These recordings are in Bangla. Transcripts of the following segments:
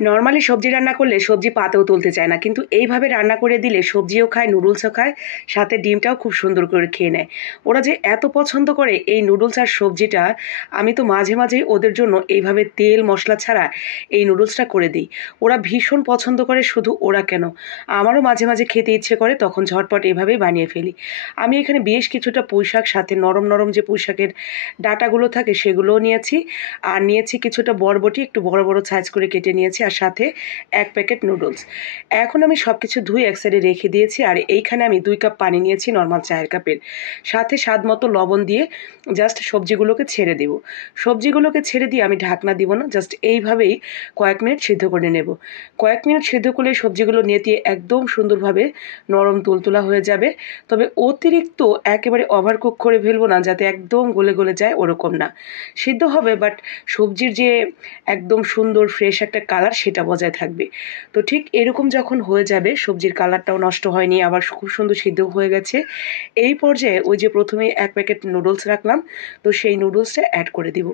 নরমালি সবজি রান্না করলে সবজি পাতেও তুলতে চায় না। কিন্তু এইভাবে রান্না করে দিলে সবজিও খায়, নুডলসও খায়, সাথে ডিমটাও খুব সুন্দর করে খেয়ে নেয়। ওরা যে এত পছন্দ করে এই নুডলস আর সবজিটা, আমি তো মাঝে, মাঝেই ওদের জন্য এইভাবে তেল মসলা ছাড়া এই নুডলসটা করে দিই। ওরা ভীষণ পছন্দ করে, শুধু ওরা কেন, আমারও মাঝে, মাঝে খেতে ইচ্ছে করে, তখন ঝটপট এভাবেই বানিয়ে ফেলি। আমি এখানে বেশ কিছুটা পুঁইশাক, সাথে নরম, নরম যে পুঁইশাকের ডাঁটাগুলো থাকে সেগুলোও নিয়েছি। আর নিয়েছি কিছুটা বরবটি, একটু বড়, বড় সাইজ করে কেটে নিয়েছি, আর সাথে ১ প্যাকেট নুডলস। এখন আমি সবকিছু ধুয়ে এক সাইডে রেখে দিয়েছি। আর এইখানে আমি ২ কাপ পানি নিয়েছি, নরমাল চায়ের কাপের। সাথে স্বাদ মতো লবণ দিয়ে জাস্ট সবজিগুলোকে ছেড়ে দেব। সবজিগুলোকে ছেড়ে দিয়ে আমি ঢাকনা দিব না, জাস্ট এইভাবেই কয়েক মিনিট সিদ্ধ করে নেব। কয়েক মিনিট সিদ্ধ করলে সবজিগুলো নেতিয়ে একদম সুন্দরভাবে নরম তুলতুলা হয়ে যাবে। তবে অতিরিক্ত একেবারে ওভারকুক করে ফেলবো না, যাতে একদম গলে, গলে যায়, ওরকম না। সিদ্ধ হবে, বাট সবজির যে একদম সুন্দর ফ্রেশ একটা কালার সেটা বজায় থাকবে। তো ঠিক এরকম যখন হয়ে যাবে, সবজির কালারটাও নষ্ট হয়নি, আবার খুব সুন্দর সিদ্ধ হয়ে গেছে, এই পর্যায়ে ওই যে প্রথমেই ১ প্যাকেট নুডলস রাখলাম, তো সেই নুডলসটা অ্যাড করে দিব।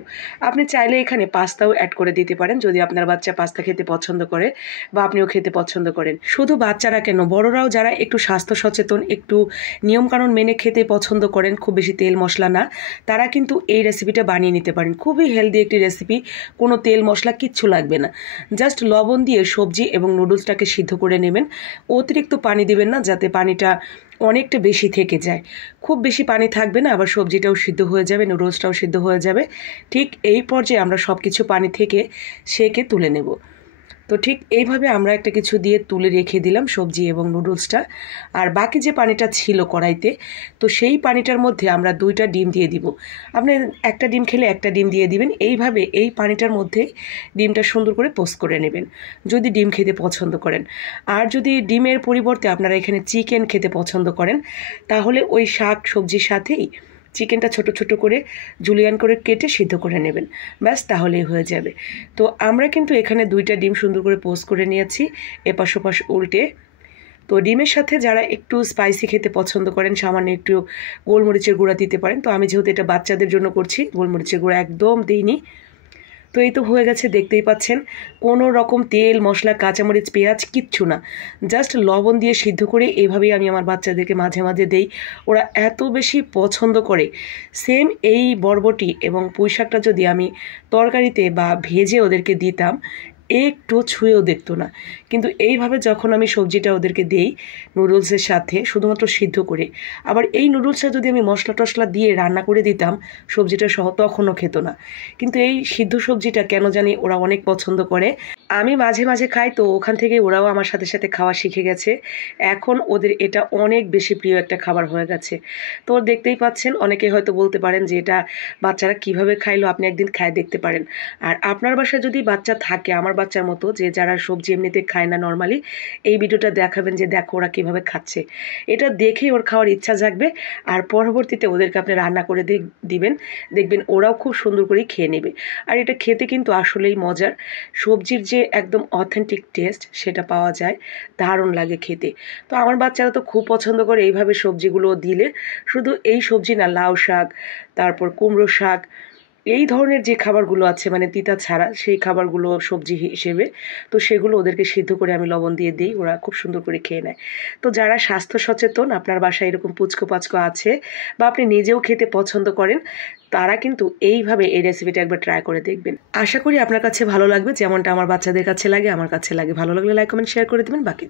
আপনি চাইলে এখানে পাস্তাও অ্যাড করে দিতে পারেন, যদি আপনার বাচ্চা পাস্তা খেতে পছন্দ করে বা আপনিও খেতে পছন্দ করেন। শুধু বাচ্চারা কেন, বড়রাও যারা একটু স্বাস্থ্য সচেতন, একটু নিয়মকানুন মেনে খেতে পছন্দ করেন, খুব বেশি তেল মশলা না, তারা কিন্তু এই রেসিপিটা বানিয়ে নিতে পারেন। খুবই হেলদি একটি রেসিপি, কোনো তেল মশলা কিচ্ছু লাগবে না। জাস্ট লবণ দিয়ে সবজি এবং নুডলসটাকে সিদ্ধ করে নেবেন। অতিরিক্ত পানি দিবেন না, যাতে পানিটা অনেকটা বেশি থেকে যায়। খুব বেশি পানি থাকবে না, আবার সবজিটাও সিদ্ধ হয়ে যাবে, নুডলসটাও সিদ্ধ হয়ে যাবে। ঠিক এই পর্যায়ে আমরা সব কিছু পানি থেকে সেঁকে তুলে নেব। তো ঠিক এইভাবে আমরা একটা কিছু দিয়ে তুলে রেখে দিলাম সবজি এবং নুডলসটা। আর বাকি যে পানিটা ছিল কড়াইতে, তো সেই পানিটার মধ্যে আমরা 2টা ডিম দিয়ে দিব। আপনি একটা ডিম খেলে একটা ডিম দিয়ে দিবেন। এইভাবে এই পানিটার মধ্যে ডিমটা সুন্দর করে পোস্ট করে নেবেন, যদি ডিম খেতে পছন্দ করেন। আর যদি ডিমের পরিবর্তে আপনারা এখানে চিকেন খেতে পছন্দ করেন, তাহলে ওই শাক সবজির সাথেই চিকেনটা ছোট ছোট করে জুলিয়ান করে কেটে সিদ্ধ করে নেবেন, ব্যাস তাহলেই হয়ে যাবে। তো আমরা কিন্তু এখানে 2টা ডিম সুন্দর করে পোস্ট করে নিয়েছি, এপাশ ওপাশ উল্টে। তো ডিমের সাথে যারা একটু স্পাইসি খেতে পছন্দ করেন, সামান্য একটু গোলমরিচের গুঁড়া দিতে পারেন। তো আমি যেহেতু এটা বাচ্চাদের জন্য করছি, গোলমরিচের গুঁড়া একদম দিইনি। তো এই তো হয়ে গেছে, দেখতেই পাচ্ছেন, কোনো রকম তেল মশলা কাঁচামরিচ পেঁয়াজ কিচ্ছু না, জাস্ট লবণ দিয়ে সিদ্ধ করে এইভাবেই আমি আমার বাচ্চাদেরকে মাঝে মাঝে দেই। ওরা এত বেশি পছন্দ করে। সেম এই বরবটি এবং পুঁইশাকটা যদি আমি তরকারিতে বা ভেজে ওদেরকে দিতাম, একটু ছুঁয়েও দেখতো না। কিন্তু এইভাবে যখন আমি সবজিটা ওদেরকে দেই নুডলসের সাথে শুধুমাত্র সিদ্ধ করে, আবার এই নুডলসটা যদি আমি মশলা টশলা দিয়ে রান্না করে দিতাম সবজিটা সহ, তখনও খেত না। কিন্তু এই সিদ্ধ সবজিটা কেন জানি ওরা অনেক পছন্দ করে। আমি মাঝে মাঝে খাই, তো ওখান থেকে ওরাও আমার সাথে সাথে খাওয়া শিখে গেছে। এখন ওদের এটা অনেক বেশি প্রিয় একটা খাবার হয়ে গেছে। তো দেখতেই পাচ্ছেন, অনেকে হয়তো বলতে পারেন যে এটা বাচ্চারা কিভাবে খাইলো, আপনি একদিন খায় দেখতে পারেন। আর আপনার বাসায় যদি বাচ্চা থাকে আমার বাচ্চার মতো, যে যারা সবজি এমনিতে খায় না নর্মালি, এই ভিডিওটা দেখাবেন যে দেখো ওরা কীভাবে খাচ্ছে। এটা দেখেই ওর খাওয়ার ইচ্ছা জাগবে। আর পরবর্তীতে ওদেরকে আপনি রান্না করে দিবেন, দেখবেন ওরাও খুব সুন্দর করে খেয়ে নেবে। আর এটা খেতে কিন্তু আসলেই মজার। সবজির যে একদম অথেন্টিক টেস্ট সেটা পাওয়া যায়, দারুণ লাগে খেতে। তো আমার বাচ্চারা তো খুব পছন্দ করে এইভাবে সবজিগুলো দিলে। শুধু এই সবজি না, লাউ শাক, তারপর কুমড়ো শাক, এই ধরনের যে খাবারগুলো আছে মানে তিতা ছাড়া, সেই খাবারগুলো সবজি হিসেবে, তো সেগুলো ওদেরকে সিদ্ধ করে আমি লবণ দিয়ে দিই, ওরা খুব সুন্দর করে খেয়ে নেয়। তো যারা স্বাস্থ্য সচেতন, আপনার বাসায় এরকম পুচকো পাচকো আছে বা আপনি নিজেও খেতে পছন্দ করেন, তারা কিন্তু এইভাবে এই রেসিপিটা একবার ট্রাই করে দেখবেন। আশা করি আপনার কাছে ভালো লাগবে, যেমনটা আমার বাচ্চাদের কাছে লাগে, আমার কাছে লাগে। ভালো লাগলে লাইক কমেন্ট শেয়ার করে দেবেন। বাকি